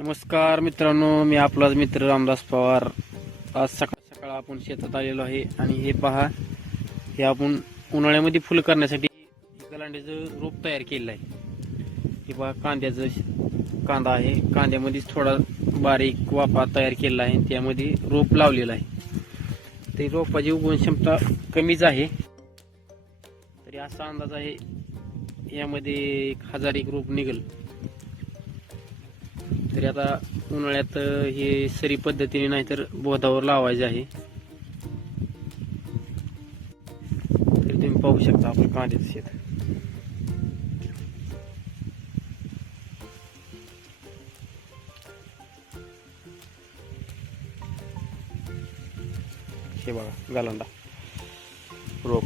नमस्कार मित्रांनो, मी आपलाच मित्र रामदास पवार। आज सकाळ सकाळ आपण शेतात आलेलो आहे आणि हे पहा, हे आपण उन्हाळ्यामध्ये फुल करण्यासाठी गलांड्याचं रोप तयार केलेलं आहे। हे पहा, कांदा आहे, कांद्यामध्ये थोडा बारीक वाफा तयार केलेला आहे, त्यामध्ये रोप लावलेला आहे। ते रोपाची उगवण क्षमता कमीच आहे, तरी असा अंदाज आहे यामध्ये 1000 रोप निघेल। तरी आता उन्हाळ्यात हे सरी पद्धतीने नाही तर बोधावर लावायचे आहे। तरी तुम्ही पाहू शकता आपलं कांद्याचं शेत। हे बघा, गलांडा रोप।